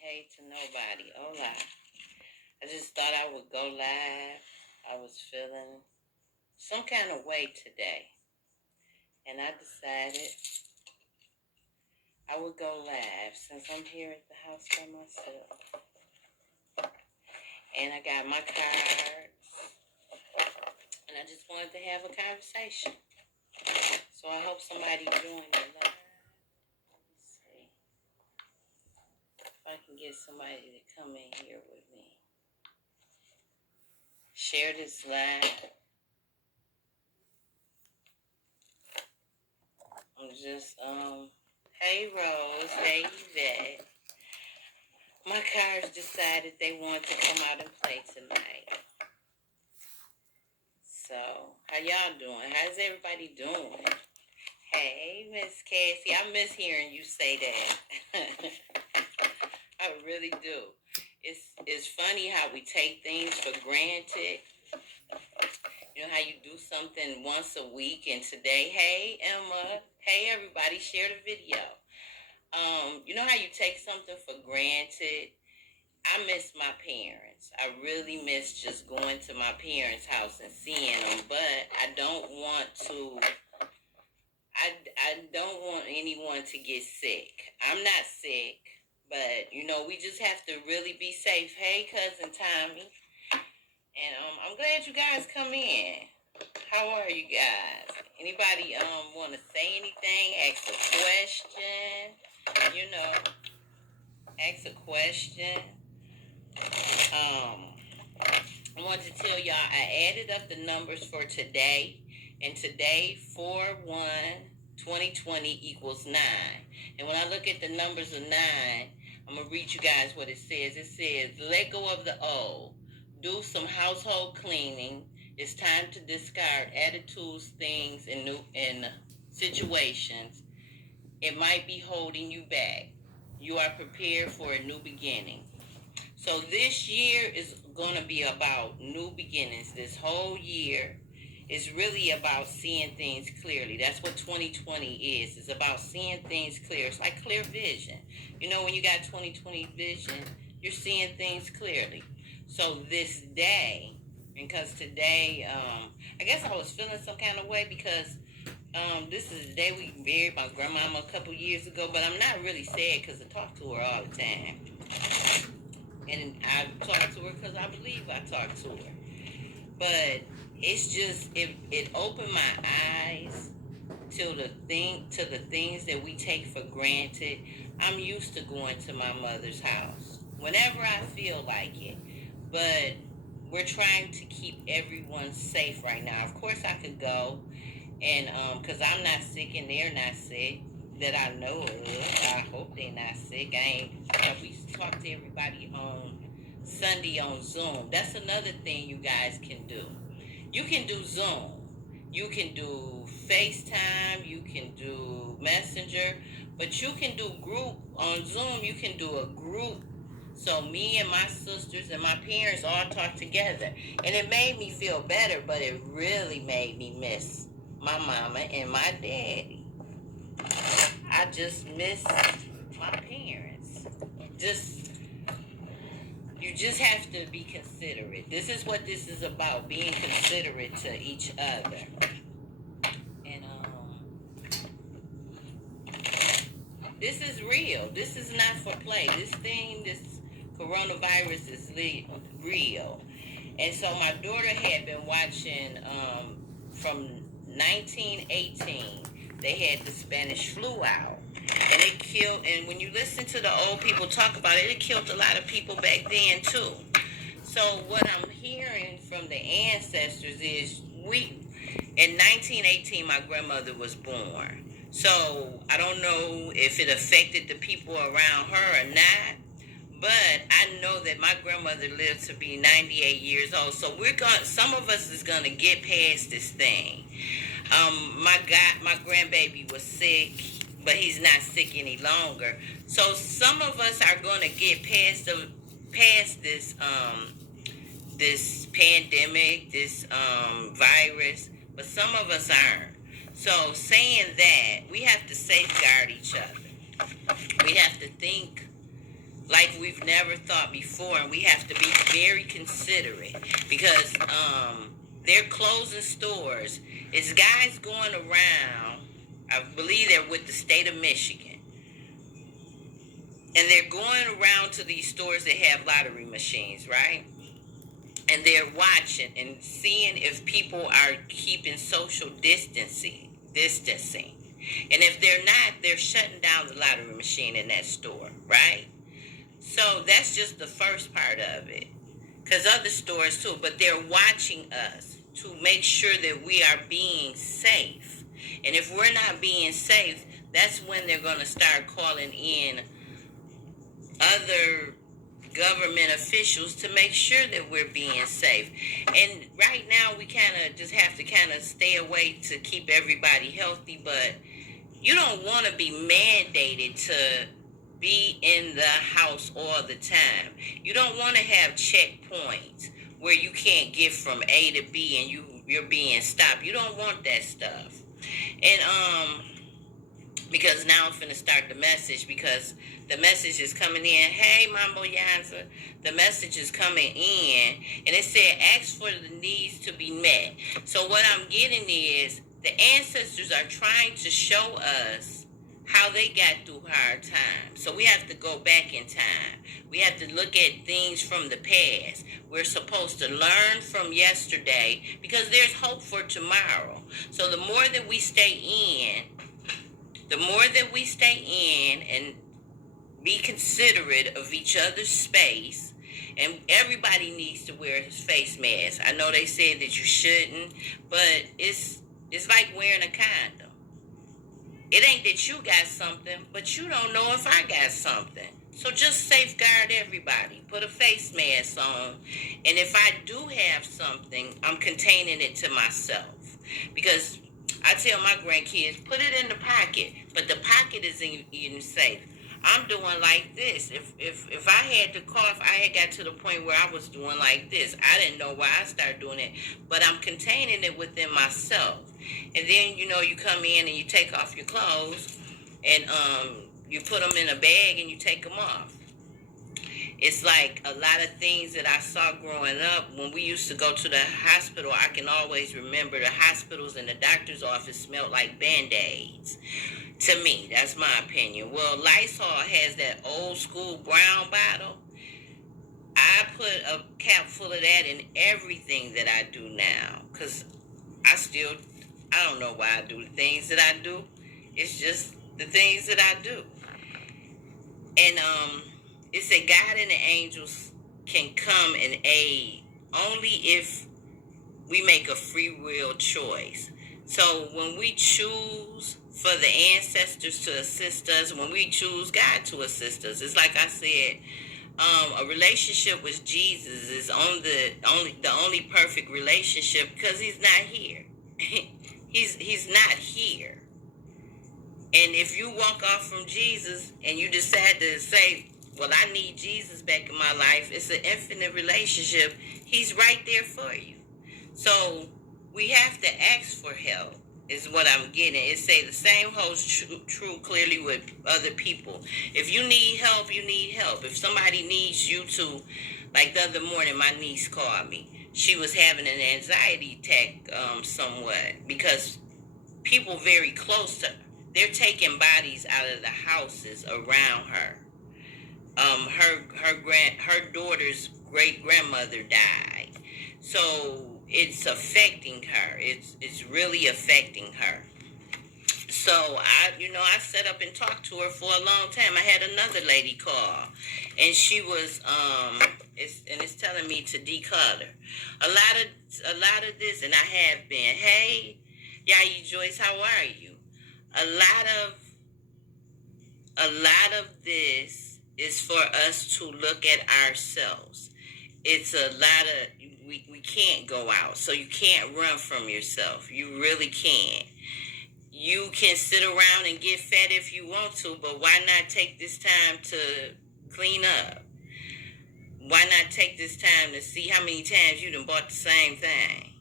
hey to nobody. Hola. I just thought I would go live. I was feeling some kind of way today. And I decided I would go live since I'm here at the house by myself. And I got my cards. And I just wanted to have a conversation. So I hope somebody joined the live. Let me see if I can get somebody to come in here with me. Share this live. I'm just, hey Rose, hey Yvette. My cards decided they wanted to come out and play tonight. So, how y'all doing? How's everybody doing? Hey, Miss Cassie, I miss hearing you say that. I really do. It's funny how we take things for granted. You know how you do something once a week, and today, hey Emma, hey everybody, share the video. You know how you take something for granted? I miss my parents. I really miss just going to my parents' house and seeing them, but I don't want to. I don't want anyone to get sick. I'm not sick, but we just have to really be safe. Hey, cousin Tommy, and I'm glad you guys come in. How are you guys? Anybody want to say anything? Ask a question? Ask a question. I want to tell y'all I added up the numbers for today, and today 4/1/2020 equals 9. And when I look at the numbers of 9, I'm going to read you guys what it says. It says, let go of the old. Do some household cleaning. It's time to discard attitudes, things, and situations. It might be holding you back. You are prepared for a new beginning. So this year is going to be about new beginnings. This whole year is really about seeing things clearly. That's what 2020 is. It's about seeing things clear. It's like clear vision. When you got 2020 vision, you're seeing things clearly. So this day, because today, I guess I was feeling some kind of way because this is the day we buried my grandmama a couple years ago, but I'm not really sad because I talk to her all the time. And I talk to her because I believe I talk to her. But it's just it opened my eyes to the things that we take for granted. I'm used to going to my mother's house whenever I feel like it. But we're trying to keep everyone safe right now. Of course I could go and because I'm not sick and they're not sick that I know of. I hope they're not sick. We talk to everybody on Sunday on Zoom. That's another thing you guys can do. You can do Zoom. You can do FaceTime. You can do Messenger. But you can do group on Zoom. You can do a group. So me and my sisters and my parents all talk together. And it made me feel better, but it really made me miss my mama and my daddy. I just miss my parents. You just have to be considerate. This is what this is about, being considerate to each other. And this is real. This is not for play. This coronavirus is real. And so my daughter had been watching from 1918. They had the Spanish flu out. And it killed, and when you listen to the old people talk about it, it killed a lot of people back then too. So what I'm hearing from the ancestors is in 1918, my grandmother was born. So I don't know if it affected the people around her or not, but I know that my grandmother lived to be 98 years old. So some of us is gonna get past this thing. My grandbaby was sick, but he's not sick any longer. So some of us are gonna get past this pandemic, this virus, but some of us aren't. So saying that, we have to safeguard each other. We have to think like we've never thought before, and we have to be very considerate because they're closing stores. It's guys going around, I believe they're with the state of Michigan, and they're going around to these stores that have lottery machines, right? And they're watching and seeing if people are keeping social distancing. And if they're not, they're shutting down the lottery machine in that store, right? So that's just the first part of it. Because other stores too, but they're watching us to make sure that we are being safe. And if we're not being safe, that's when they're going to start calling in other government officials to make sure that we're being safe. And right now we kind of just have to kind of stay away to keep everybody healthy, but you don't want to be mandated to be in the house all the time. You don't want to have checkpoints where you can't get from A to B and you're being stopped. You don't want that stuff. And because now I'm finna start the message because the message is coming in. Hey, Mambo Yanza, the message is coming in, and it said ask for the needs to be met. So what I'm getting is the ancestors are trying to show us how they got through hard times. So we have to go back in time. We have to look at things from the past. We're supposed to learn from yesterday because there's hope for tomorrow. So the more that we stay in and be considerate of each other's space, and everybody needs to wear his face mask. I know they said that you shouldn't, but it's like wearing a condom. It ain't that you got something, but you don't know if I got something. So just safeguard everybody. Put a face mask on. And if I do have something, I'm containing it to myself. Because I tell my grandkids, put it in the pocket. But the pocket isn't even safe. I'm doing like this. If I had to cough, I had got to the point where I was doing like this. I didn't know why I started doing it. But I'm containing it within myself. And then, you come in and you take off your clothes. And you put them in a bag and you take them off. It's like a lot of things that I saw growing up. When we used to go to the hospital, I can always remember the hospitals and the doctor's office smelled like Band-Aids. To me, that's my opinion. Well, Lysol has that old school brown bottle. I put a cap full of that in everything that I do now. Because I don't know why I do the things that I do. It's just the things that I do. And it said God and the angels can come and aid only if we make a free will choice. So when we choose for the ancestors to assist us, when we choose God to assist us, it's like I said, a relationship with Jesus is the only perfect relationship because he's not here. he's not here. And if you walk off from Jesus and you decide to say, well, I need Jesus back in my life, it's an infinite relationship. He's right there for you. So we have to ask for help is what I'm getting. It say the same holds true clearly with other people. If you need help, you need help. If somebody needs you to, like the other morning, my niece called me. She was having an anxiety attack somewhat because people very close to her, they're taking bodies out of the houses around her. Her daughter's great grandmother died, so it's affecting her. It's really affecting her. So I sat up and talked to her for a long time. I had another lady call, and she was it's telling me to declutter. A lot of this, and I have been. Hey, Yayi Joyce, how are you? A lot of this is for us to look at ourselves. It's a lot of, we can't go out, so you can't run from yourself. You really can't. You can sit around and get fat if you want to, but why not take this time to clean up? Why not take this time to see how many times you done bought the same thing?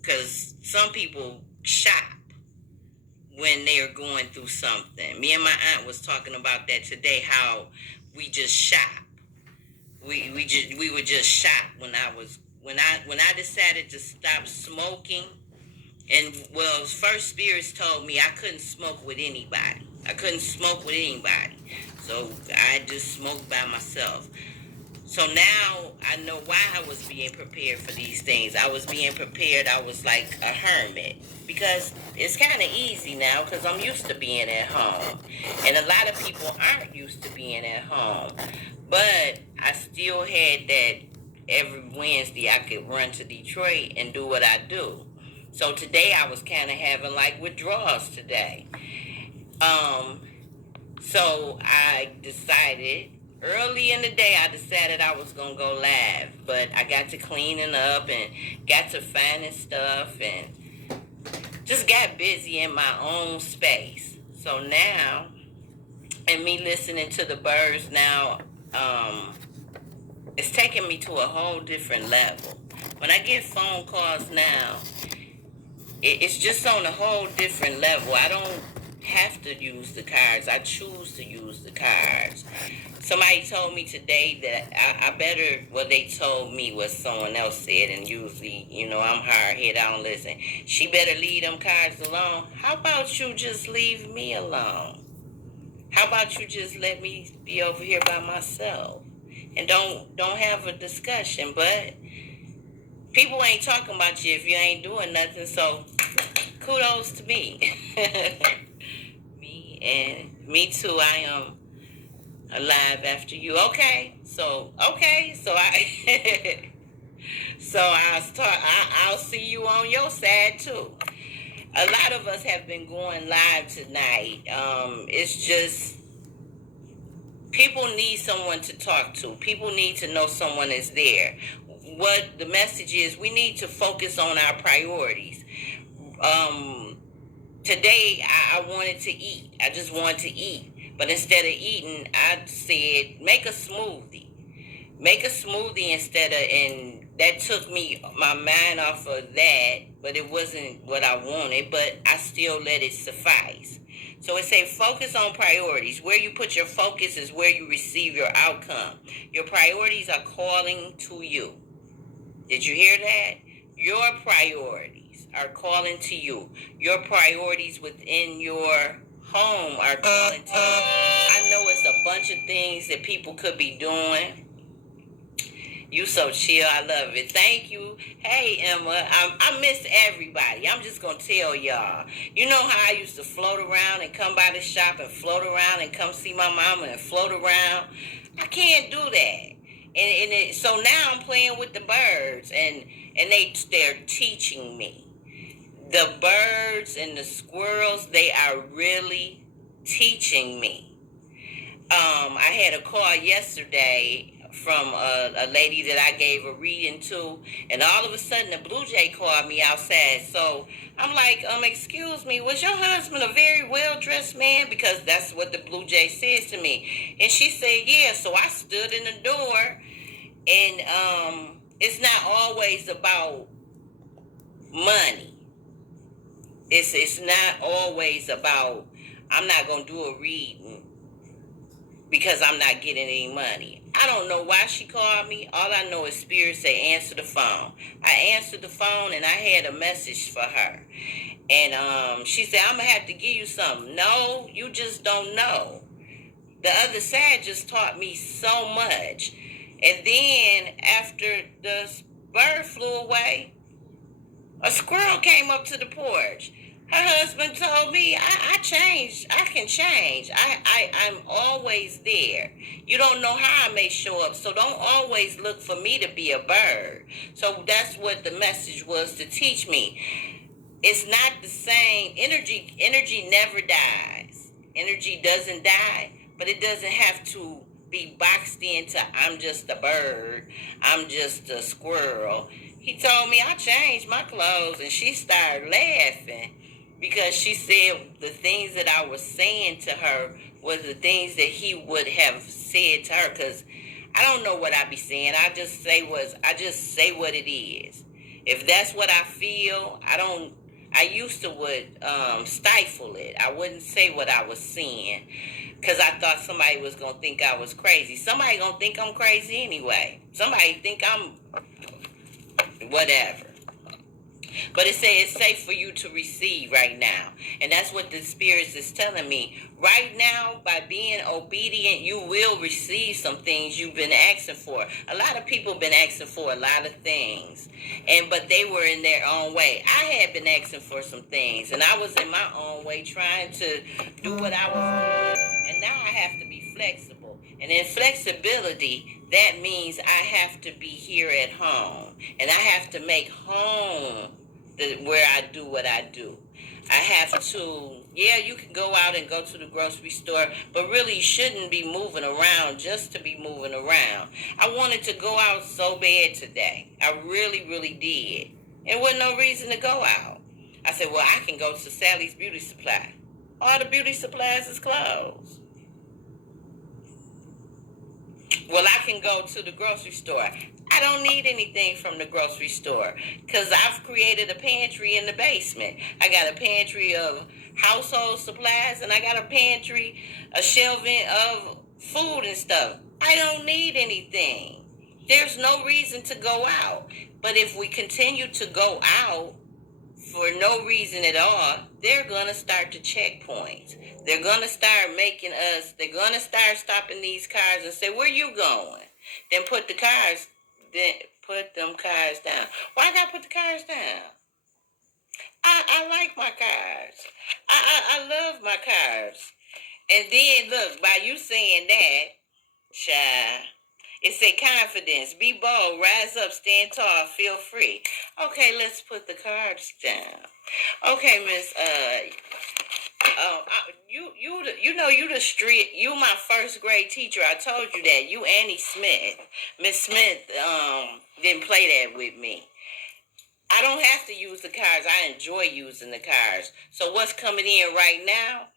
Because some people shop when they're going through something. Me and my aunt was talking about that today, how we just shop. We would just shop when I decided to stop smoking. And well, first spirits told me I couldn't smoke with anybody. I couldn't smoke with anybody. So I just smoked by myself. So now I know why I was being prepared for these things. I was being prepared. I was like a hermit because it's kind of easy now because I'm used to being at home. And a lot of people aren't used to being at home. But I still had that every Wednesday I could run to Detroit and do what I do. So today I was kind of having like withdrawals today. Um, so I decided early in the day I decided I was gonna go live, but I got to cleaning up and got to finding stuff and just got busy in my own space. So now, and me listening to the birds now, it's taking me to a whole different level. When I get phone calls now, it's just on a whole different level. I don't have to use the cards. I choose to use the cards. Somebody told me today that I better, well, they told me what someone else said, and usually, I'm hard-headed, I don't listen. She better leave them cards alone. How about you just leave me alone? How about you just let me be over here by myself? And don't have a discussion, but people ain't talking about you if you ain't doing nothing, so kudos to me. Me too, I am alive after you. Okay, so I so I'll see you on your side too. A lot of us have been going live tonight. It's just people need someone to talk to. People need to know someone is there. What the message is, we need to focus on our priorities. Today I wanted to eat. I just wanted to eat. But instead of eating, I said, make a smoothie. Make a smoothie and that took my mind off of that, but it wasn't what I wanted, but I still let it suffice. So it says focus on priorities. Where you put your focus is where you receive your outcome. Your priorities are calling to you. Did you hear that? Your priorities are calling to you. Your priorities within your home are calling to you. I know it's a bunch of things that people could be doing. You so chill. I love it. Thank you. Hey, Emma. I miss everybody. I'm just going to tell y'all. You know how I used to float around and come by the shop and float around and come see my mama and float around? I can't do that. So now I'm playing with the birds and they're teaching me. The birds and the squirrels, they are really teaching me. I had a call yesterday from a lady that I gave a reading to, and all of a sudden the blue jay called me outside. So I'm like, excuse me, was your husband a very well-dressed man? Because that's what the blue jay says to me. And she said, yeah. So I stood in the door, and it's not always about money. It's not always about, I'm not going to do a reading because I'm not getting any money. I don't know why she called me. All I know is Spirit say answer the phone. I answered the phone and I had a message for her. And she said, I'm going to have to give you something. No, you just don't know. The other side just taught me so much. And then after the bird flew away, a squirrel came up to the porch. Her husband told me, I changed. I can change. I'm always there. You don't know how I may show up, so don't always look for me to be a bird. So that's what the message was to teach me. It's not the same. Energy never dies. Energy doesn't die, but it doesn't have to be boxed into, I'm just a bird. I'm just a squirrel. He told me I changed my clothes, and she started laughing. Because she said the things that I was saying to her was the things that he would have said to her. Because I don't know what I be saying. I just say what it is. If that's what I feel, I used to would stifle it. I wouldn't say what I was saying. because I thought somebody was going to think I was crazy. Somebody going to think I'm crazy anyway. Somebody think I'm whatever. But it says it's safe for you to receive right now. And that's what the spirits is telling me. Right now, by being obedient, you will receive some things you've been asking for. A lot of people been asking for a lot of things. But they were in their own way. I had been asking for some things. And I was in my own way trying to do what I was doing. And now I have to be flexible. And in flexibility, that means I have to be here at home. And I have to make home where I do what I do. I have to, yeah, you can go out and go to the grocery store, but really you shouldn't be moving around just to be moving around. I wanted to go out so bad today. I really, really did. And wasn't no reason to go out. I said, well, I can go to Sally's Beauty Supply. All the beauty supplies is closed. Well, I can go to the grocery store. I don't need anything from the grocery store because I've created a pantry in the basement. I got a pantry of household supplies and I got a pantry, a shelving of food and stuff. I don't need anything. There's no reason to go out. But if we continue to go out for no reason at all, they're going to start to checkpoints. They're going to start making us, they're going to start stopping these cars and say, where you going? Then put them cars down. Why I got to put the cars down? I like my cars. I love my cars. And then, look, by you saying that, child, it said confidence, be bold, rise up, stand tall, feel free. Okay, let's put the cards down. Okay, Miss, you the street, you my first grade teacher. I told you that. You Annie Smith. Miss Smith, didn't play that with me. I don't have to use the cards. I enjoy using the cards. So what's coming in right now?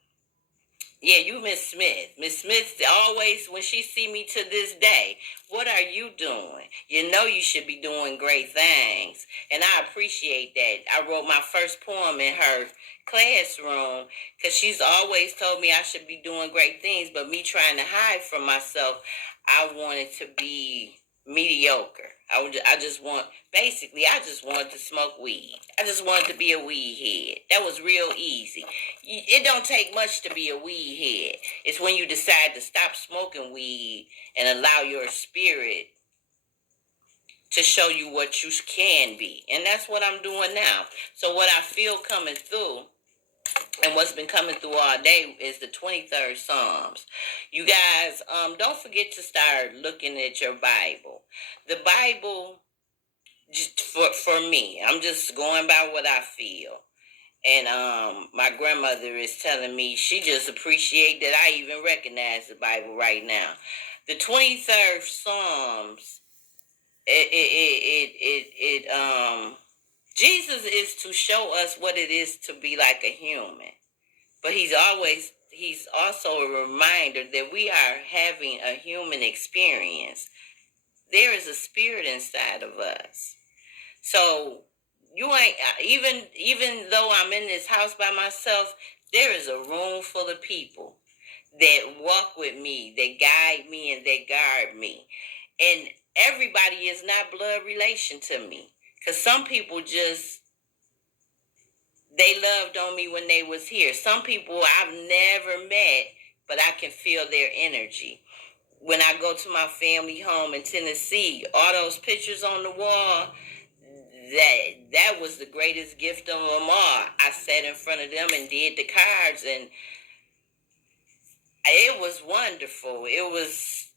Yeah, you Miss Smith. Miss Smith always, when she see me to this day, what are you doing? You know you should be doing great things. And I appreciate that. I wrote my first poem in her classroom because she's always told me I should be doing great things, but me trying to hide from myself, I wanted to be mediocre. I just wanted to smoke weed. I just wanted to be a weed head. That was real easy. It don't take much to be a weed head. It's when you decide to stop smoking weed and allow your spirit to show you what you can be. And that's what I'm doing now. So what I feel coming through and what's been coming through all day is the 23rd Psalms. You guys, don't forget to start looking at your Bible. The Bible, just for me, I'm just going by what I feel. And my grandmother is telling me she just appreciate that I even recognize the Bible right now. The 23rd Psalms, Jesus is to show us what it is to be like a human. But he's also a reminder that we are having a human experience. There is a spirit inside of us. So you ain't, even though I'm in this house by myself, there is a room full of people that walk with me, that guide me, and that guard me. And everybody is not blood relation to me. Because some people just, they loved on me when they was here. Some people I've never met, but I can feel their energy. When I go to my family home in Tennessee, all those pictures on the wall, that was the greatest gift of them all. I sat in front of them and did the cards, and it was wonderful. It was,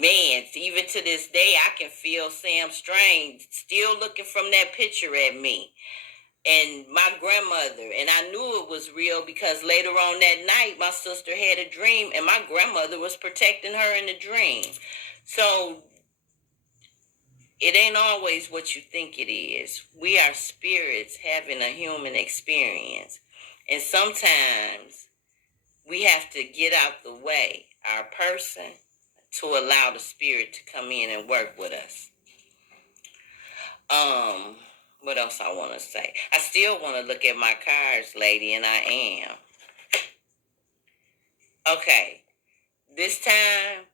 man, even to this day, I can feel Sam Strange still looking from that picture at me. And my grandmother, and I knew it was real because later on that night, my sister had a dream, and my grandmother was protecting her in the dream. So it ain't always what you think it is. We are spirits having a human experience. And sometimes we have to get out the way, our person, to allow the spirit to come in and work with us. What else I want to say? I still want to look at my cards, lady, and I am. Okay. this time,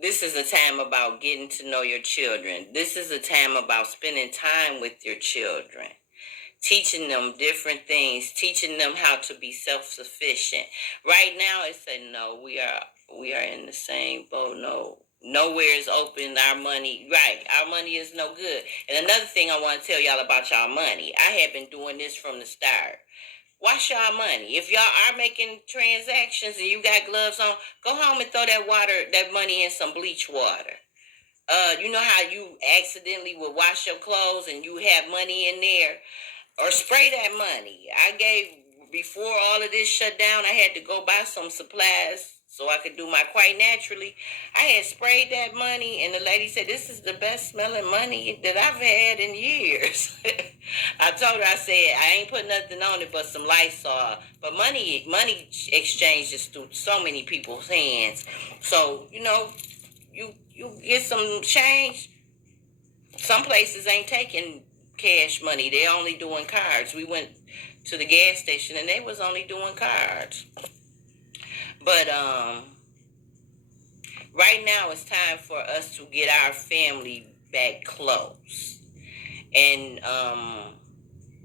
this is a time about getting to know your children. This is a time about spending time with your children, teaching them different things, teaching them how to be self-sufficient. Right now, it's a no. We are in the same boat. No, nowhere is open. Our money, right? Our money is no good. And another thing I want to tell y'all about y'all money. I have been doing this from the start. Wash y'all money. If y'all are making transactions and you got gloves on, go home and throw that money in some bleach water. You know how you accidentally would wash your clothes and you have money in there? Or spray that money. Before all of this shut down, I had to go buy some supplies so I could do my quite naturally. I had sprayed that money, and the lady said, "This is the best smelling money that I've had in years." I told her, I said, I ain't put nothing on it but some Lysol. But money exchanges through so many people's hands. So, you get some change. Some places ain't taking cash money. They're only doing cards. We went to the gas station and they was only doing cards. But right now it's time for us to get our family back close. And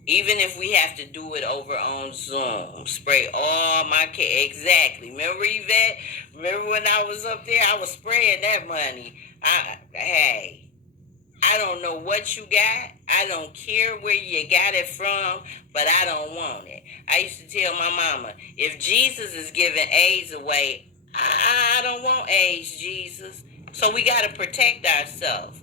even if we have to do it over on Zoom, spray all my cash. Exactly. Remember, Yvette? Remember when I was up there? I was spraying that money. Hey, I don't know what you got. I don't care where you got it from, but I don't want it. I used to tell my mama, if Jesus is giving AIDS away, I don't want AIDS, Jesus. So we got to protect ourselves.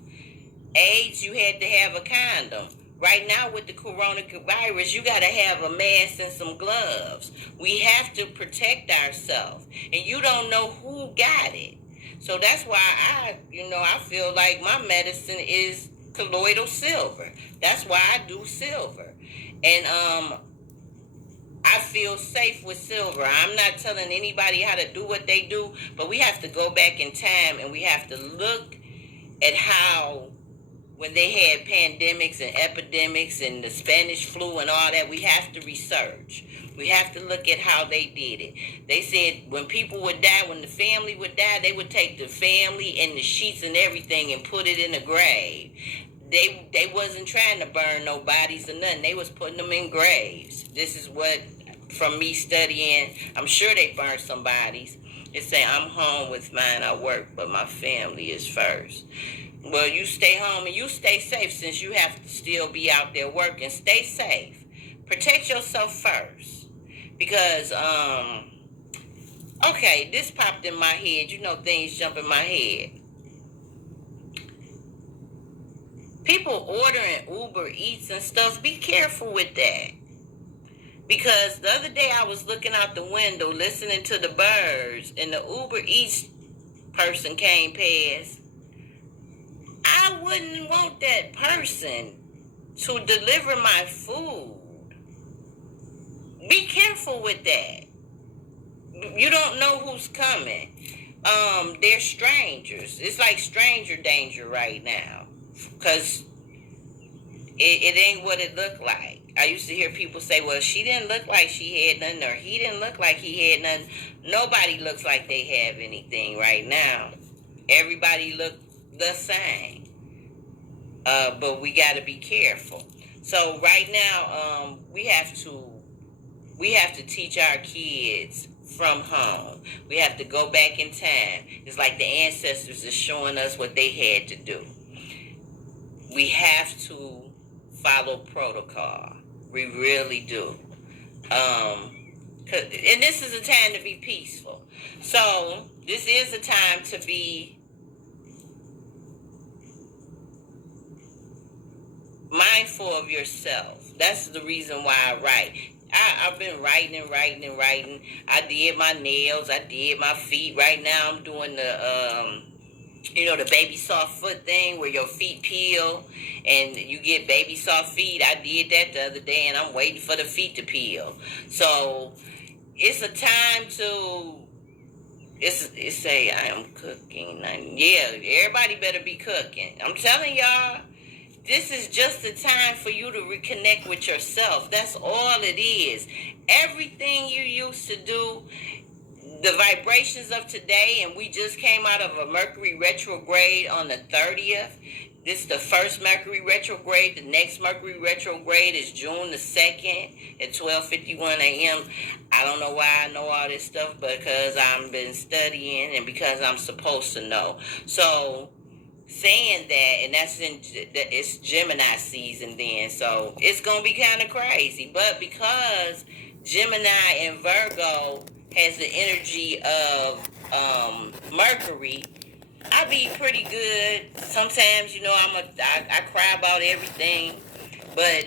AIDS, you had to have a condom. Right now with the coronavirus, you got to have a mask and some gloves. We have to protect ourselves. And you don't know who got it. So that's why I feel like my medicine is colloidal silver. That's why I do silver. And I feel safe with silver. I'm not telling anybody how to do what they do, but we have to go back in time and we have to look at how when they had pandemics and epidemics and the Spanish flu and all that, we have to research. We have to look at how they did it. They said when people would die, when the family would die, they would take the family and the sheets and everything and put it in a grave. They wasn't trying to burn no bodies or nothing. They was putting them in graves. This is what, from me studying, I'm sure they burned some bodies. They say, I'm home with mine, I work, but my family is first. Well, you stay home and you stay safe since you have to still be out there working. Stay safe. Protect yourself first. Because, okay, this popped in my head. Things jump in my head. People ordering Uber Eats and stuff, be careful with that. Because the other day I was looking out the window, listening to the birds, and the Uber Eats person came past. I wouldn't want that person to deliver my food. Be careful with that. You don't know who's coming. They're strangers. It's like stranger danger right now. Because it ain't what it looked like. I used to hear people say, well, she didn't look like she had nothing, or he didn't look like he had nothing. Nobody looks like they have anything right now. Everybody look the same. But we got to be careful. So right now, we have to teach our kids from home. We have to go back in time. It's like the ancestors are showing us what they had to do. We have to follow protocol. We really do. And this is a time to be peaceful. So this is a time to be mindful of yourself. That's the reason why I write. I've been writing. I did my nails. I did my feet. Right now I'm doing the baby soft foot thing where your feet peel and you get baby soft feet. I did that the other day and I'm waiting for the feet to peel. So it's a time to, I am cooking. Yeah, everybody better be cooking. I'm telling y'all, this is just a time for you to reconnect with yourself. That's all it is. Everything you used to do, the vibrations of today, and we just came out of a Mercury retrograde on the 30th. This is the first Mercury retrograde. The next Mercury retrograde is June the 2nd at 12:51 a.m. I don't know why I know all this stuff, because I've been studying and because I'm supposed to know. So, saying that, and it's Gemini season then, so it's going to be kind of crazy. But because Gemini and Virgo has the energy of Mercury, I be pretty good. Sometimes, I cry about everything, but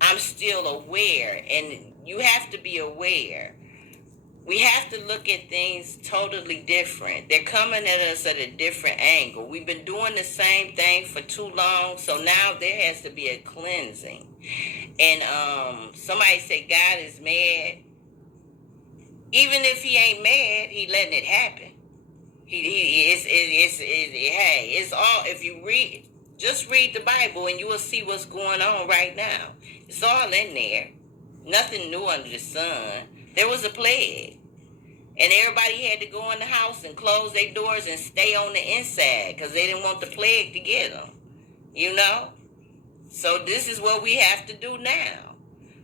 I'm still aware, and you have to be aware. We have to look at things totally different. They're coming at us at a different angle. We've been doing the same thing for too long, so now there has to be a cleansing. And somebody said God is mad. Even if he ain't mad, he letting it happen. It's all, if you just read the Bible and you will see what's going on right now. It's all in there. Nothing new under the sun. There was a plague. And everybody had to go in the house and close their doors and stay on the inside because they didn't want the plague to get them. So this is what we have to do now.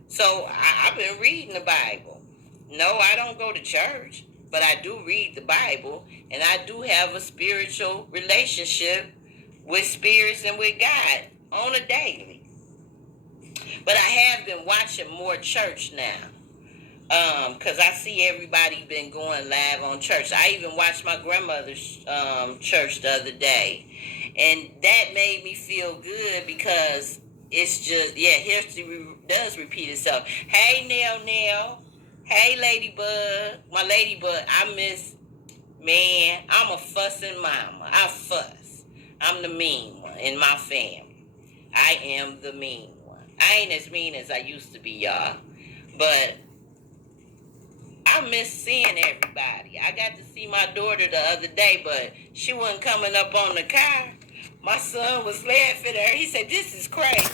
So I've been reading the Bible. No, I don't go to church, but I do read the Bible, and I do have a spiritual relationship with spirits and with God on a daily. But I have been watching more church now, because I see everybody been going live on church. I even watched my grandmother's church the other day, and that made me feel good because it's just, history does repeat itself. Hey, Nell. Hey, Ladybug. My Ladybug, I'm a fussing mama. I fuss. I'm the mean one in my family. I am the mean one. I ain't as mean as I used to be, y'all. But I miss seeing everybody. I got to see my daughter the other day, but she wasn't coming up on the car. My son was laughing at her. He said, "This is crazy."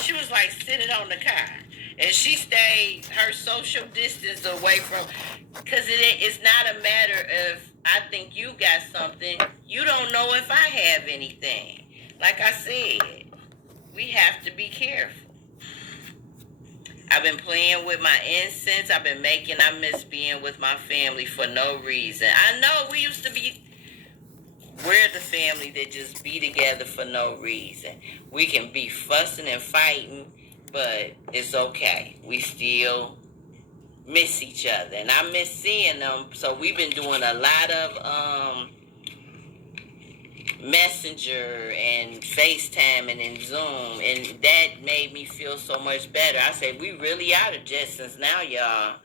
She was like sitting on the car. And she stayed her social distance away from, because it's not a matter of, I think you got something. You don't know if I have anything. Like I said, we have to be careful. I've been playing with my incense. I miss being with my family for no reason. I know we're the family that just be together for no reason. We can be fussing and fighting, but it's okay. We still miss each other, and I miss seeing them. So we've been doing a lot of Messenger and FaceTiming and Zoom, and that made me feel so much better. I said, we really are the Jetsons now, y'all.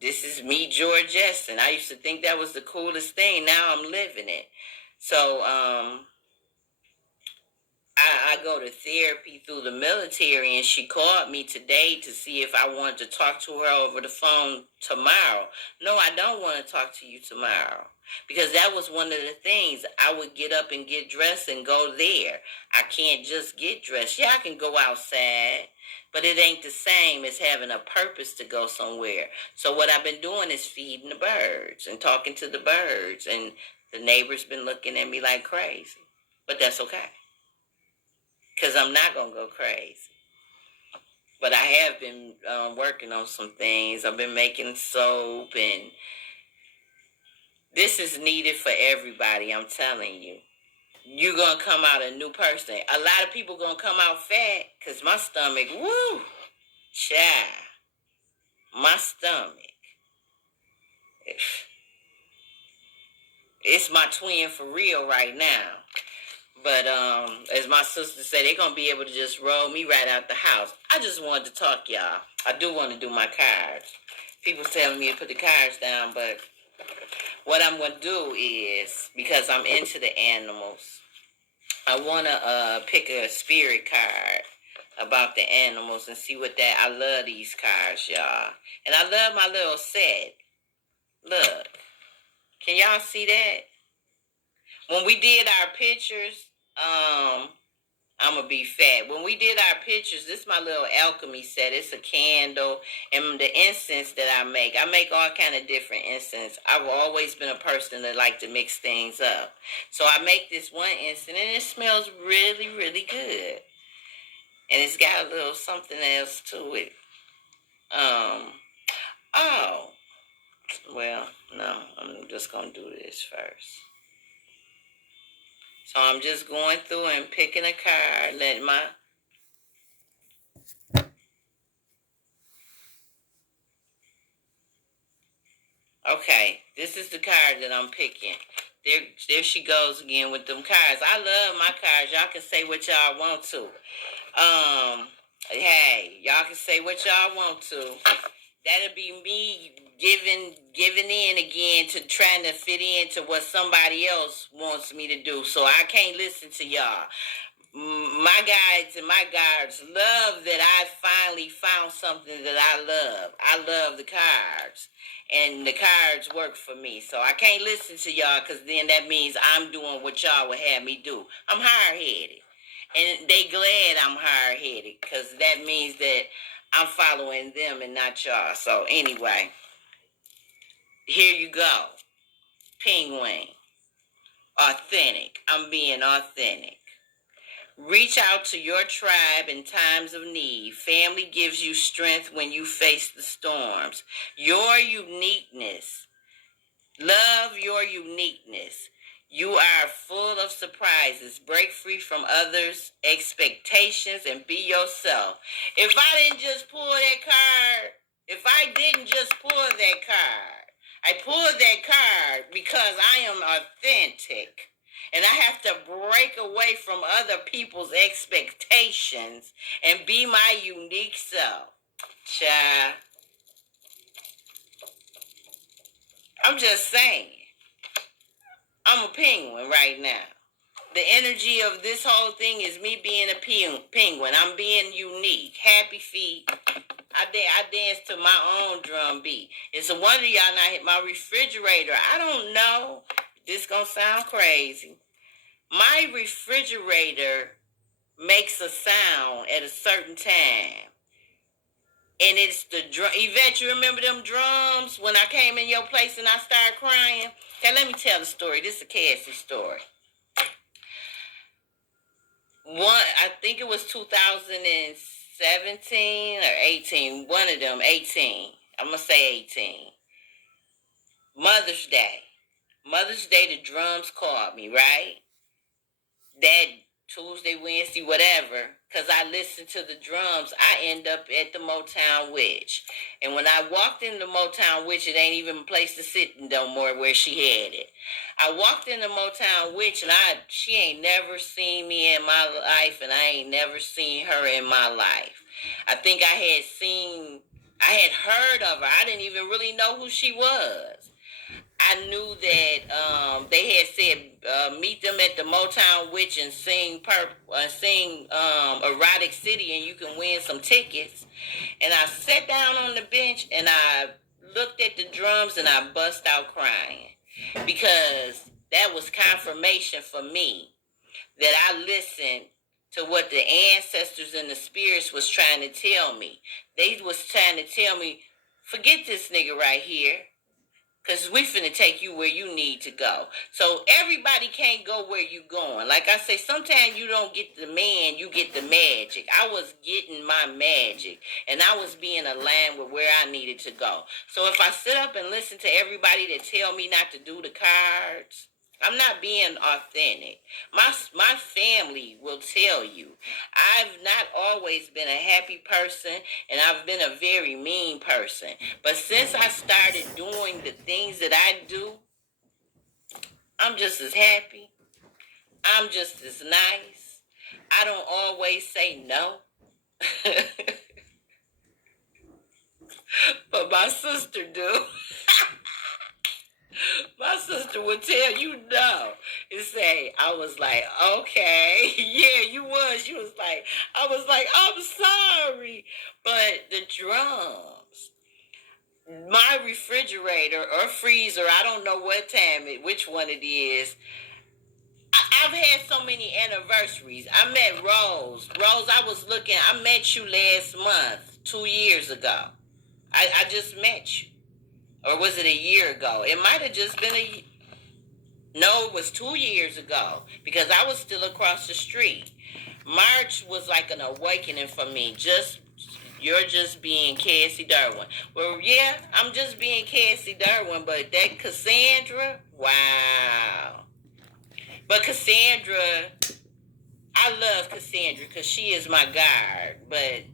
This is me, George Jetson. I used to think that was the coolest thing. Now I'm living it. So, I go to therapy through the military, and she called me today to see if I wanted to talk to her over the phone tomorrow. No, I don't want to talk to you tomorrow, because that was one of the things. I would get up and get dressed and go there. I can't just get dressed. Yeah, I can go outside, but it ain't the same as having a purpose to go somewhere. So what I've been doing is feeding the birds and talking to the birds, and the neighbors been looking at me like crazy, but that's okay. Because I'm not going to go crazy. But I have been working on some things. I've been making soap, and this is needed for everybody, I'm telling you. You're going to come out a new person. A lot of people going to come out fat because my stomach, woo, child. My stomach. It's my twin for real right now. But as my sister said, they're going to be able to just roll me right out the house. I just wanted to talk, y'all. I do want to do my cards. People telling me to put the cards down, but what I'm going to do is, because I'm into the animals, I want to pick a spirit card about the animals and see what that. I love these cards, y'all. And I love my little set. Look. Can y'all see that? When we did our pictures, I'm going to be fat. When we did our pictures, this is my little alchemy set. It's a candle and the incense that I make all kind of different incense. I've always been a person that like to mix things up. So I make this one incense and it smells really, really good. And it's got a little something else to it. Oh, well, no, I'm just going to do this first. So I'm just going through and picking a card, letting my... Okay, this is the card that I'm picking. There she goes again with them cards. I love my cards. Y'all can say what y'all want to. Hey, y'all can say what y'all want to. That'll be me giving in again to trying to fit into what somebody else wants me to do. So I can't listen to y'all. My guides and my guards love that I finally found something that I love. I love the cards. And the cards work for me. So I can't listen to y'all because then that means I'm doing what y'all would have me do. I'm hard-headed. And they glad I'm hard-headed because that means that I'm following them and not y'all. So anyway, here you go. Penguin. Authentic. I'm being authentic. Reach out to your tribe in times of need. Family gives you strength when you face the storms. Your uniqueness. Love your uniqueness. You are full of surprises. Break free from others' expectations and be yourself. If I didn't just pull that card, I pulled that card because I am authentic. And I have to break away from other people's expectations and be my unique self. Child. I'm just saying. I'm a penguin right now. The energy of this whole thing is me being a penguin. I'm being unique. Happy feet. I dance to my own drum beat. It's a wonder y'all not hit my refrigerator. I don't know. This gonna sound crazy. My refrigerator makes a sound at a certain time. And it's the drum. Yvette, you remember them drums when I came in your place and I started crying? Okay, let me tell the story. This is a Cassie story. I think it was 2017 or 18. One of them, 18. I'm going to say 18. Mother's Day. Mother's Day, the drums called me, right? That Tuesday, Wednesday, whatever, because I listened to the drums, I end up at the Motown Witch. And when I walked in the Motown Witch, it ain't even a place to sit no more where she had it. I walked in the Motown Witch, and she ain't never seen me in my life, and I ain't never seen her in my life. I think I had heard of her. I didn't even really know who she was. I knew that they had said meet them at the Motown Witch and sing Erotic City and you can win some tickets. And I sat down on the bench and I looked at the drums and I bust out crying because that was confirmation for me that I listened to what the ancestors and the spirits was trying to tell me. They was trying to tell me, forget this nigga right here. Because we finna take you where you need to go. So everybody can't go where you going. Like I say, sometimes you don't get the man, you get the magic. I was getting my magic. And I was being aligned with where I needed to go. So if I sit up and listen to everybody that tell me not to do the cards, I'm not being authentic. My family will tell you. I've not always been a happy person, and I've been a very mean person. But since I started doing the things that I do, I'm just as happy. I'm just as nice. I don't always say no. But my sister do. My sister would tell you no and say, I was like, okay, yeah, you was. You was like, I was like, I'm sorry. But the drums, my refrigerator or freezer, I don't know which one it is, I've had so many anniversaries. I met Rose. Rose, I met you last month, 2 years ago. I just met you. Or was it a year ago? It might have just been no, it was 2 years ago because I was still across the street. March was like an awakening for me. You're just being Cassie Derwin. Well, yeah, I'm just being Cassie Derwin, but that Cassandra, wow. But Cassandra, I love Cassandra because she is my guard. But,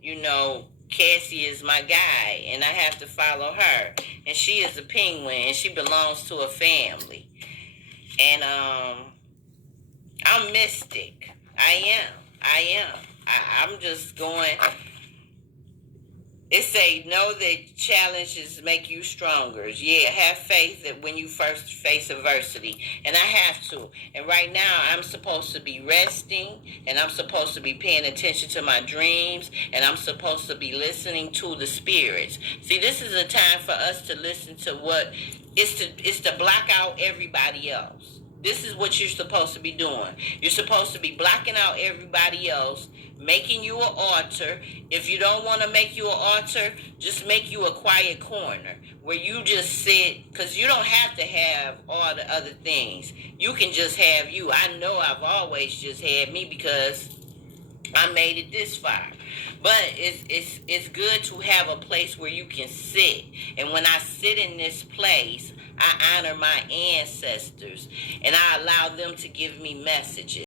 Cassie is my guy, and I have to follow her. And she is a penguin, and she belongs to a family. And I'm mystic. I am. I'm just going. It say, know that challenges make you stronger. Yeah, have faith that when you first face adversity. And I have to. And right now, I'm supposed to be resting. And I'm supposed to be paying attention to my dreams. And I'm supposed to be listening to the spirits. See, this is a time for us to listen to it's to block out everybody else. This is what you're supposed to be doing. You're supposed to be blocking out everybody else, making you an altar. If you don't want to make you an altar, just make you a quiet corner where you just sit, because you don't have to have all the other things. You can just have you. I know I've always just had me because I made it this far. But it's good to have a place where you can sit. And when I sit in this place, I honor my ancestors and I allow them to give me messages.